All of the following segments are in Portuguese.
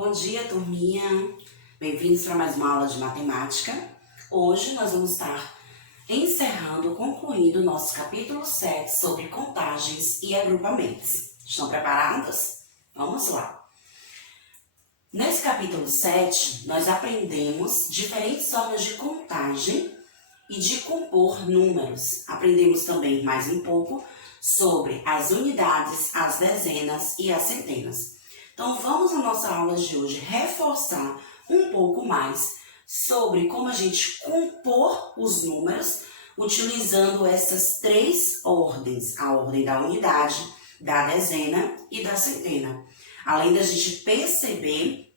Bom dia, turminha! Bem-vindos para mais uma aula de matemática. Hoje nós vamos estar concluindo o nosso capítulo 7 sobre contagens e agrupamentos. Estão preparados? Vamos lá! Nesse capítulo 7, nós aprendemos diferentes formas de contagem e de compor números. Aprendemos também mais um pouco sobre as unidades, as dezenas e as centenas. Então, vamos na nossa aula de hoje reforçar um pouco mais sobre como a gente compor os números utilizando essas três ordens, a ordem da unidade, da dezena e da centena. Além da gente perceber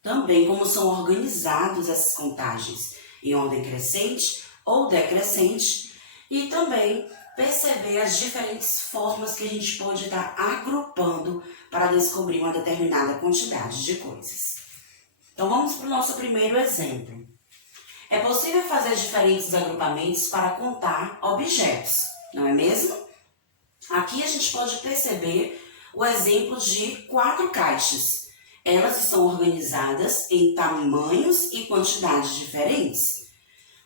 também como são organizadas essas contagens, em ordem crescente ou decrescente, e também perceber as diferentes formas que a gente pode estar agrupando para descobrir uma determinada quantidade de coisas. Então vamos para o nosso primeiro exemplo. É possível fazer diferentes agrupamentos para contar objetos, não é mesmo? Aqui a gente pode perceber o exemplo de 4 caixas. Elas estão organizadas em tamanhos e quantidades diferentes.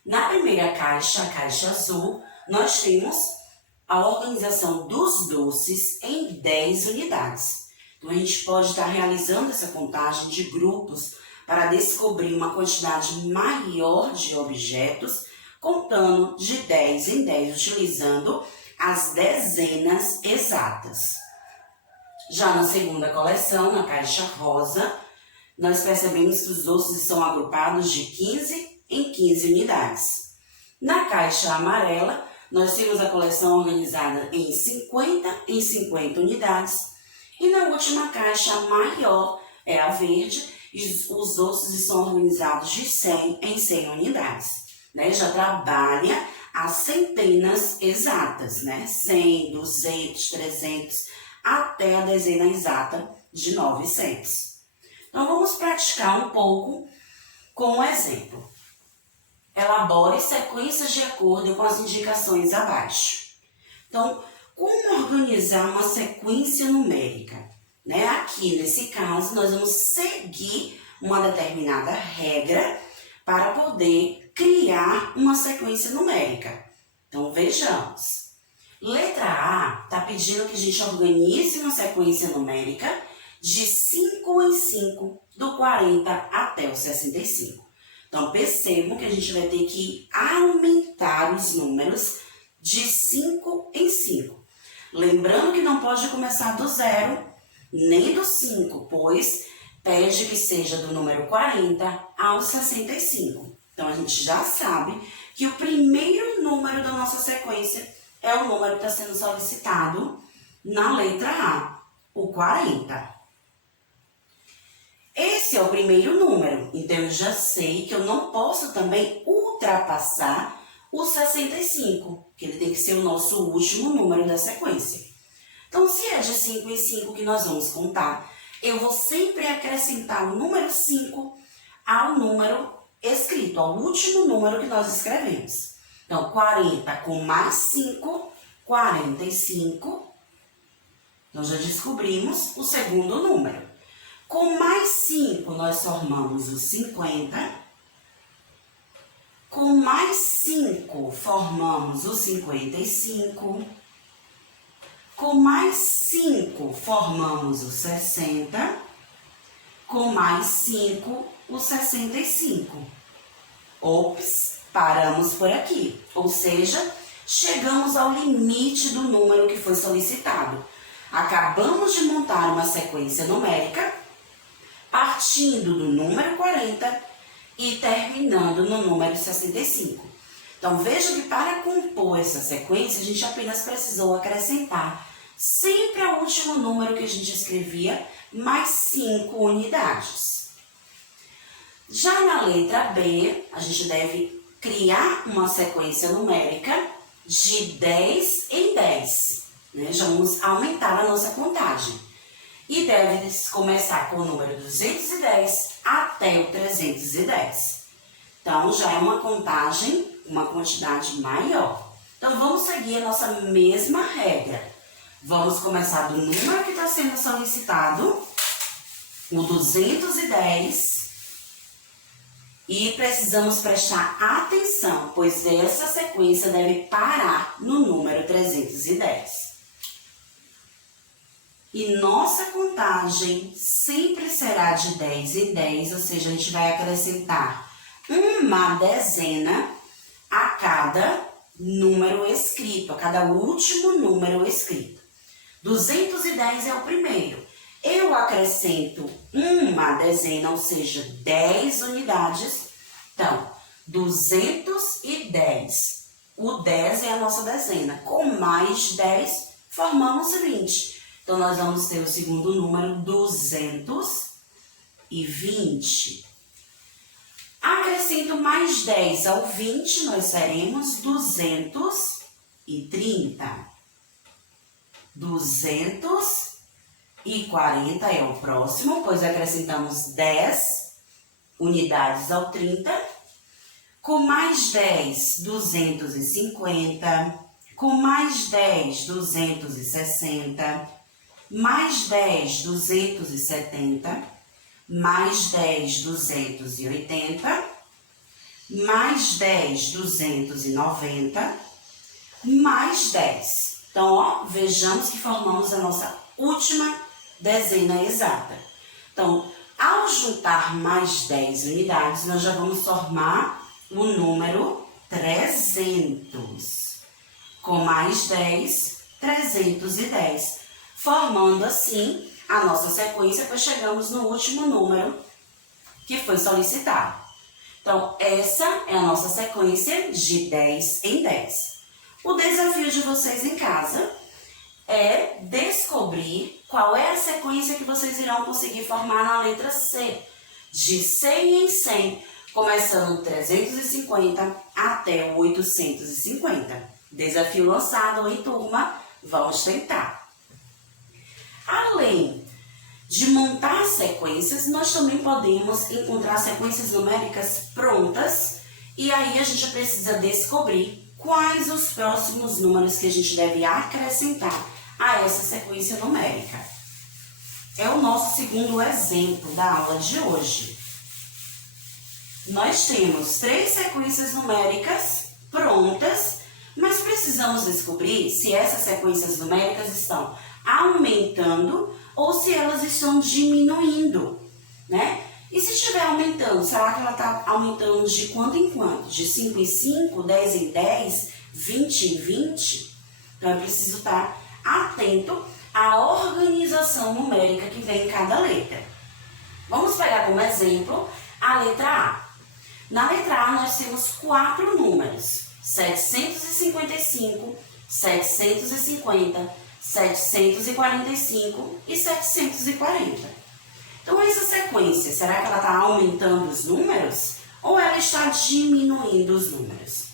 Na primeira caixa, a caixa azul, nós temos a organização dos doces em 10 unidades. Então, a gente pode estar realizando essa contagem de grupos para descobrir uma quantidade maior de objetos, contando de 10 em 10, utilizando as dezenas exatas. Já na segunda coleção, na caixa rosa, nós percebemos que os doces são agrupados de 15 em 15 unidades. Na caixa amarela, nós temos a coleção organizada em 50 unidades. E na última caixa maior, é a verde, e os doces estão organizados de 100 em 100 unidades. Já trabalha as centenas exatas, 100, 200, 300, até a dezena exata de 900. Então, vamos praticar um pouco com um exemplo. Elabore sequências de acordo com as indicações abaixo. Então, como organizar uma sequência numérica? Aqui, nesse caso, nós vamos seguir uma determinada regra para poder criar uma sequência numérica. Então, vejamos. Letra A está pedindo que a gente organize uma sequência numérica de 5 em 5, do 40 até o 65. Então, percebam que a gente vai ter que aumentar os números de 5 em 5. Lembrando que não pode começar do 0 nem do 5, pois pede que seja do número 40 ao 65. Então, a gente já sabe que o primeiro número da nossa sequência é o número que está sendo solicitado na letra A, o 40. Esse é o primeiro número, então eu já sei que eu não posso também ultrapassar o 65, que ele tem que ser o nosso último número da sequência. Então, se é de 5 em 5 que nós vamos contar, eu vou sempre acrescentar o número 5 ao número escrito, ao último número que nós escrevemos. Então, 40 com mais 5, 45. Nós já descobrimos o segundo número. Com mais 5, nós formamos o 50. Com mais 5, formamos o 55. Com mais 5, formamos o 60. Com mais 5, o 65. Ops, paramos por aqui. Ou seja, chegamos ao limite do número que foi solicitado. Acabamos de montar uma sequência numérica partindo do número 40 e terminando no número 65. Então, veja que para compor essa sequência, a gente apenas precisou acrescentar sempre ao último número que a gente escrevia, mais 5 unidades. Já na letra B, a gente deve criar uma sequência numérica de 10 em 10. Já vamos aumentar a nossa contagem. E deve começar com o número 210 até o 310. Então, já é uma contagem, uma quantidade maior. Então, vamos seguir a nossa mesma regra. Vamos começar do número que está sendo solicitado o 210 e precisamos prestar atenção, pois essa sequência deve parar no número 310. E nossa contagem sempre será de 10 em 10, ou seja, a gente vai acrescentar uma dezena a cada número escrito, a cada último número escrito. 210 é o primeiro. Eu acrescento uma dezena, ou seja, 10 unidades. Então, 210. O 10 é a nossa dezena. Com mais 10, formamos 20. Então, nós vamos ter o segundo número, 220. Acrescento mais 10 ao 20, nós teremos 230. 240 é o próximo, pois acrescentamos 10 unidades ao 30. Com mais 10, 250. Com mais 10, 260. Mais 10, 270, mais 10, 280, mais 10, 290, mais 10. Então, ó, vejamos que formamos a nossa última dezena exata. Então, ao juntar mais 10 unidades, nós já vamos formar o número 300. Com mais 10, 310. Formando assim a nossa sequência, pois chegamos no último número que foi solicitado. Então, essa é a nossa sequência de 10 em 10. O desafio de vocês em casa é descobrir qual é a sequência que vocês irão conseguir formar na letra C, de 100 em 100, começando no 350 até o 850. Desafio lançado em turma, vamos tentar. Além de montar sequências, nós também podemos encontrar sequências numéricas prontas e aí a gente precisa descobrir quais os próximos números que a gente deve acrescentar a essa sequência numérica. É o nosso segundo exemplo da aula de hoje. Nós temos 3 sequências numéricas prontas, mas precisamos descobrir se essas sequências numéricas estão aumentando ou se elas estão diminuindo, né? E se estiver aumentando, será que ela está aumentando de quanto em quanto? De 5 em 5, 10 em 10, 20 em 20? Então, eu preciso estar atento à organização numérica que vem em cada letra. Vamos pegar como exemplo a letra A. Na letra A, nós temos 4 números: 755, 750, 745 e 740. Então, essa sequência, será que ela está aumentando os números ou ela está diminuindo os números?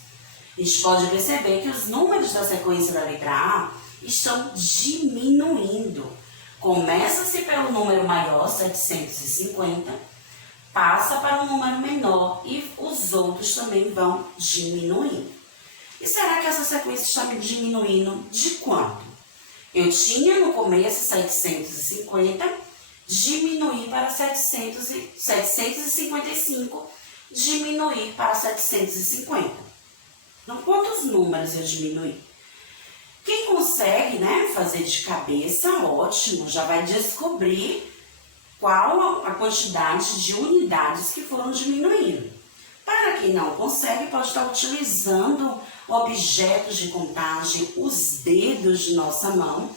A gente pode perceber que os números da sequência da letra A estão diminuindo. Começa-se pelo número maior, 750, passa para um número menor e os outros também vão diminuindo. E será que essa sequência está diminuindo de quanto? Eu tinha no começo 750, diminuir para 755, diminuir para 750. Então, quantos números eu diminui? Quem consegue, né, fazer de cabeça, ótimo, já vai descobrir qual a quantidade de unidades que foram diminuindo. Para quem não consegue, pode estar utilizando objetos de contagem, os dedos de nossa mão,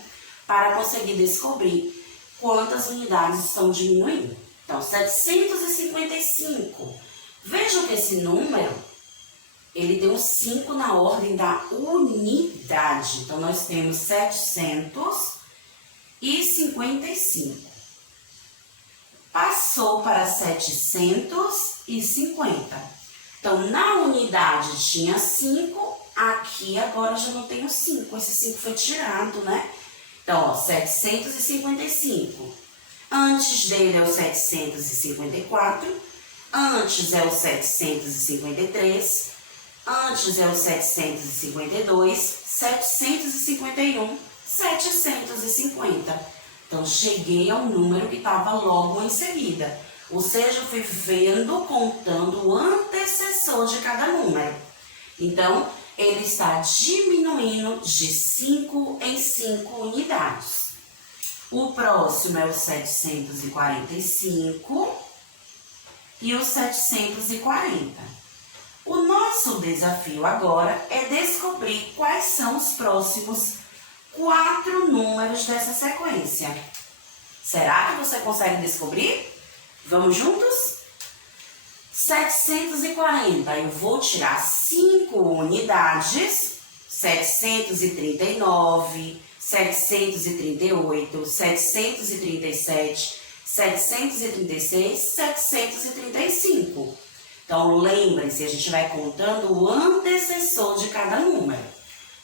para conseguir descobrir quantas unidades estão diminuindo. Então, 755. Vejam que esse número, ele deu 5 na ordem da unidade. Então, nós temos 755. Passou para 750. Então, na unidade tinha 5, aqui agora já não tenho 5. Esse 5 foi tirado, né? Então, ó, 755. Antes dele é o 754. Antes é o 753. Antes é o 752. 751. 750. Então, cheguei ao número que estava logo em seguida. Ou seja, eu fui vendo, contando o antecessor de cada número. Então, ele está diminuindo de 5 em 5 unidades. O próximo é o 745 e o 740. O nosso desafio agora é descobrir quais são os próximos 4 números dessa sequência. Será que você consegue descobrir? Vamos juntos? 740, eu vou tirar 5 unidades, 739, 738, 737, 736, 735. Então, lembre-se, a gente vai contando o antecessor de cada número.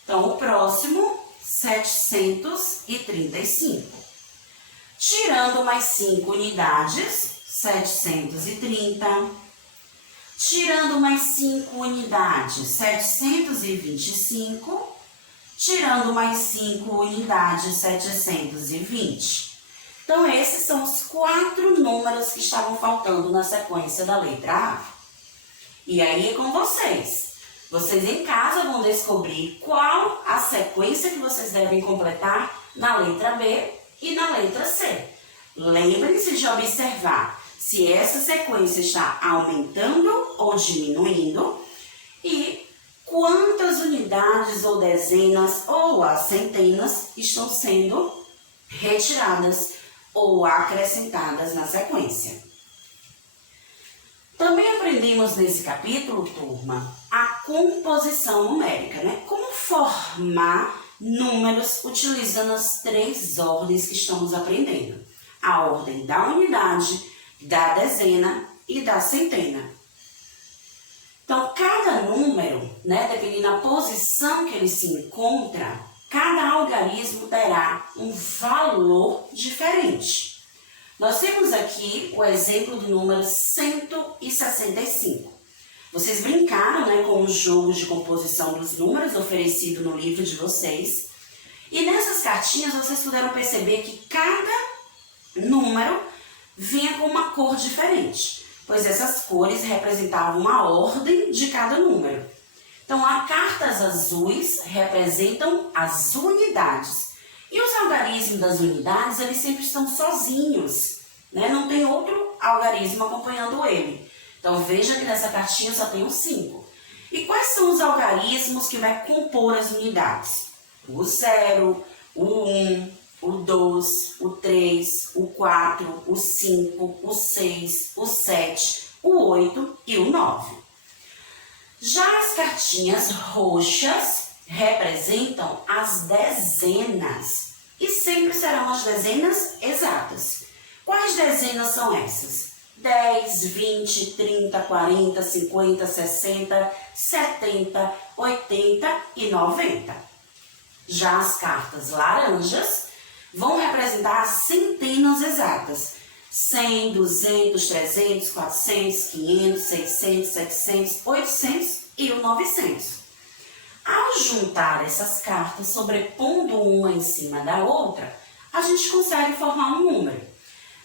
Então, o próximo, 735. Tirando mais 5 unidades, 730. Tirando mais 5 unidades, 725. Tirando mais 5 unidades, 720. Então, esses são os 4 números que estavam faltando na sequência da letra A. E aí é com vocês. Vocês em casa vão descobrir qual a sequência que vocês devem completar na letra B e na letra C. Lembrem-se de observar se essa sequência está aumentando ou diminuindo e quantas unidades ou dezenas ou as centenas estão sendo retiradas ou acrescentadas na sequência. Também aprendemos nesse capítulo, turma, a composição numérica, né? Como formar números utilizando as 3 ordens que estamos aprendendo. A ordem da unidade, da dezena e da centena. Então, cada número, né, dependendo da posição que ele se encontra, cada algarismo terá um valor diferente. Nós temos aqui o exemplo do número 165. Vocês brincaram, né, com o jogo de composição dos números oferecido no livro de vocês. E nessas cartinhas vocês puderam perceber que cada número vinha com uma cor diferente, pois essas cores representavam uma ordem de cada número. Então, as cartas azuis representam as unidades. E os algarismos das unidades, eles sempre estão sozinhos, né? Não tem outro algarismo acompanhando ele. Então, veja que nessa cartinha só tem os 5. E quais são os algarismos que vai compor as unidades? O 0, o 1, o 2, o 3, o 4, o 5, o 6, o 7, o 8 e o 9. Já as cartinhas roxas representam as dezenas e sempre serão as dezenas exatas. Quais dezenas são essas? 10, 20, 30, 40, 50, 60, 70, 80 e 90. Já as cartas laranjas vão representar as centenas exatas. 100, 200, 300, 400, 500, 600, 700, 800 e o 900. Ao juntar essas cartas, sobrepondo uma em cima da outra, a gente consegue formar um número.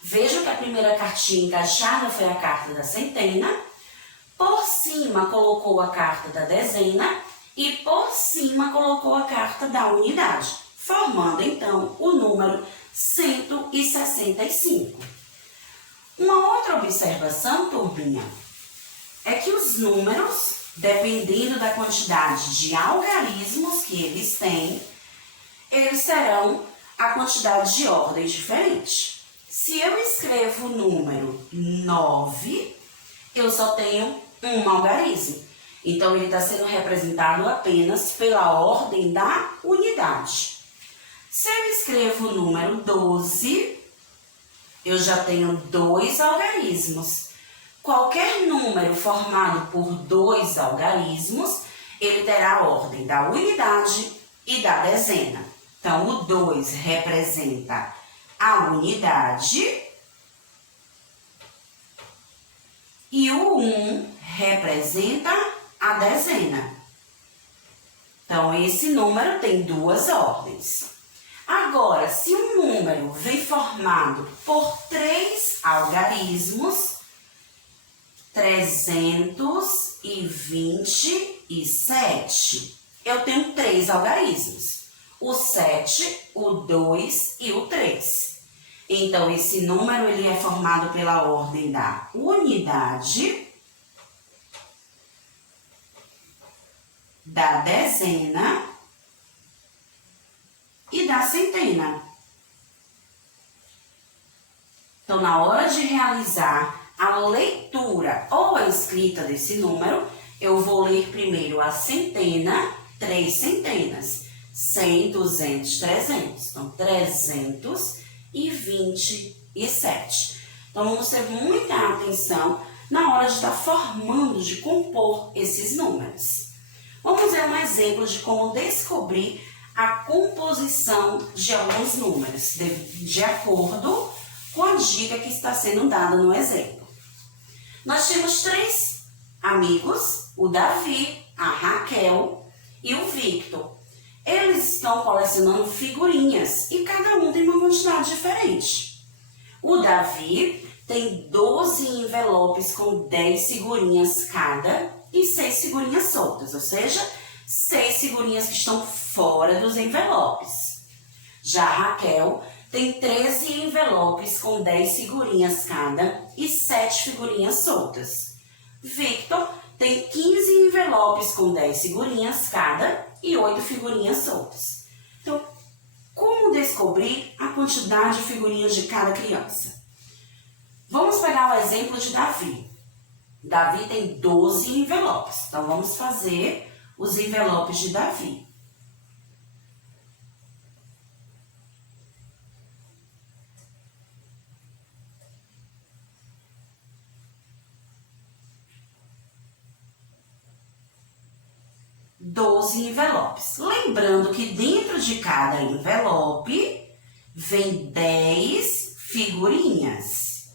Veja que a primeira cartinha encaixada foi a carta da centena, por cima colocou a carta da dezena e por cima colocou a carta da unidade, formando então o número 165. Uma outra observação, turminha, é que os números, dependendo da quantidade de algarismos que eles têm, eles terão a quantidade de ordens diferente. Se eu escrevo o número 9, eu só tenho um algarismo. Então, ele está sendo representado apenas pela ordem da unidade. Se eu escrevo o número 12, eu já tenho 2 algarismos. Qualquer número formado por 2 algarismos, ele terá a ordem da unidade e da dezena. Então, o 2 representa a unidade e o 1 representa a dezena. Então, esse número tem 2 ordens. Agora, se um número vem formado por 3 algarismos, 327, eu tenho 3 algarismos, o 7, o 2 e o 3. Então, esse número ele é formado pela ordem da unidade, da dezena e da centena. Então, na hora de realizar a leitura ou a escrita desse número, eu vou ler primeiro a centena, 3 centenas, 100, 200, 300. Então, 327. Então, vamos ter muita atenção na hora de estar formando, de compor esses números. Vamos ver um exemplo de como descobrir a composição de alguns números, de acordo com a dica que está sendo dada no exemplo. Nós temos 3 amigos, o Davi, a Raquel e o Victor. Eles estão colecionando figurinhas e cada um tem uma quantidade diferente. O Davi tem 12 envelopes com 10 figurinhas cada e 6 figurinhas soltas, ou seja, 6 figurinhas que estão fora dos envelopes. Já a Raquel tem 13 envelopes com 10 figurinhas cada e 7 figurinhas soltas. Victor tem 15 envelopes com 10 figurinhas cada e 8 figurinhas soltas. Então, como descobrir a quantidade de figurinhas de cada criança? Vamos pegar o exemplo de Davi. Davi tem 12 envelopes. Então, vamos fazer os envelopes de Davi. Envelopes. Lembrando que dentro de cada envelope vem 10 figurinhas.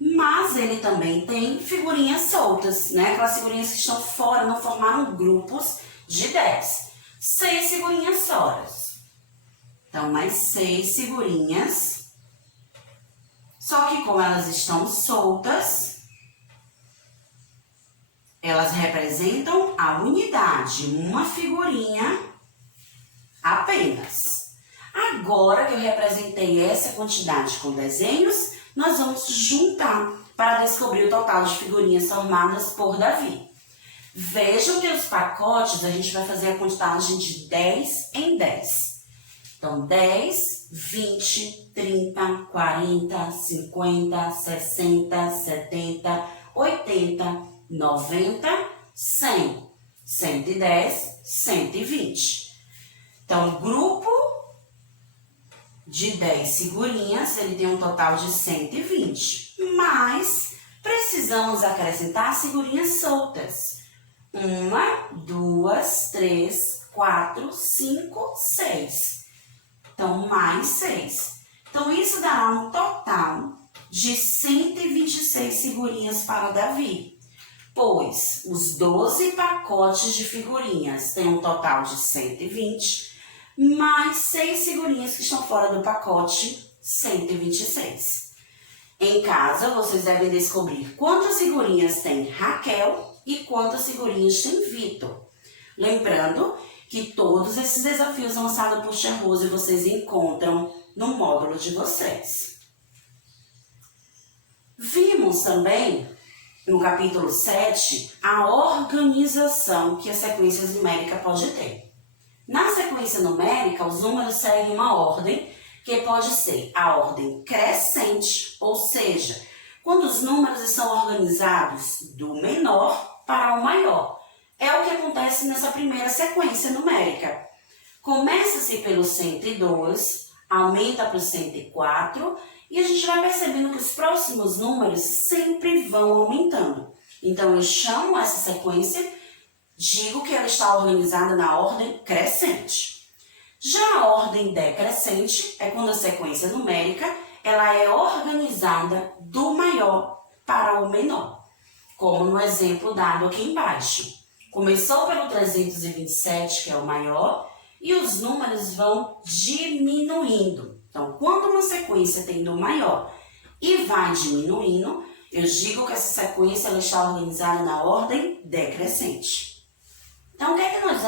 Mas ele também tem figurinhas soltas, né? Aquelas figurinhas que estão fora, não formaram grupos de 10. 6 figurinhas fora. Então, mais 6 figurinhas. Só que como elas estão soltas, elas representam a unidade, uma figurinha apenas. Agora que eu representei essa quantidade com desenhos, nós vamos juntar para descobrir o total de figurinhas formadas por Davi. Vejam que os pacotes a gente vai fazer a contagem de 10 em 10. Então, 10, 20, 30, 40, 50, 60, 70, 80, 90, 100, 110, 120. Então, o grupo de 10 figurinhas, ele tem um total de 120. Mas precisamos acrescentar figurinhas soltas. 1, 2, 3, 4, 5, 6. Então, mais 6. Então, isso dará um total de 126 figurinhas para Davi. Pois os 12 pacotes de figurinhas têm um total de 120, mais 6 figurinhas que estão fora do pacote, 126. Em casa, vocês devem descobrir quantas figurinhas tem Raquel e quantas figurinhas tem Vitor. Lembrando que todos esses desafios lançados por Tia Rose vocês encontram no módulo de vocês. Vimos também no capítulo 7, a organização que a sequência numérica pode ter. Na sequência numérica, os números seguem uma ordem que pode ser a ordem crescente, ou seja, quando os números estão organizados do menor para o maior. É o que acontece nessa primeira sequência numérica. Começa-se pelo 102, aumenta para o 104, e a gente vai percebendo que os próximos números sempre vão aumentando. Então, eu chamo essa sequência, digo que ela está organizada na ordem crescente. Já a ordem decrescente é quando a sequência numérica ela é organizada do maior para o menor, como no exemplo dado aqui embaixo. Começou pelo 327, que é o maior, e os números vão diminuindo. Então, quando uma sequência tem do maior e vai diminuindo, eu digo que essa sequência ela está organizada na ordem decrescente. Então, o que é que nós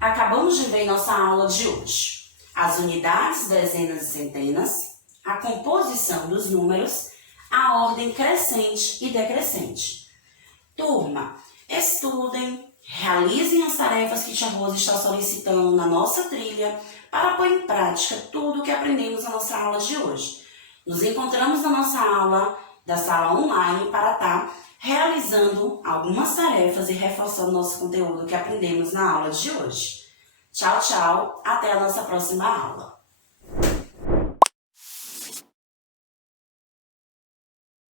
acabamos de ver em nossa aula de hoje? As unidades, dezenas e centenas, a composição dos números, a ordem crescente e decrescente. Turma, estudem, realizem as tarefas que Tia Rosa está solicitando na nossa trilha para pôr em prática tudo o que aprendemos na nossa aula de hoje. Nos encontramos na nossa aula da sala online para estar realizando algumas tarefas e reforçando nosso conteúdo que aprendemos na aula de hoje. Tchau, tchau, até a nossa próxima aula.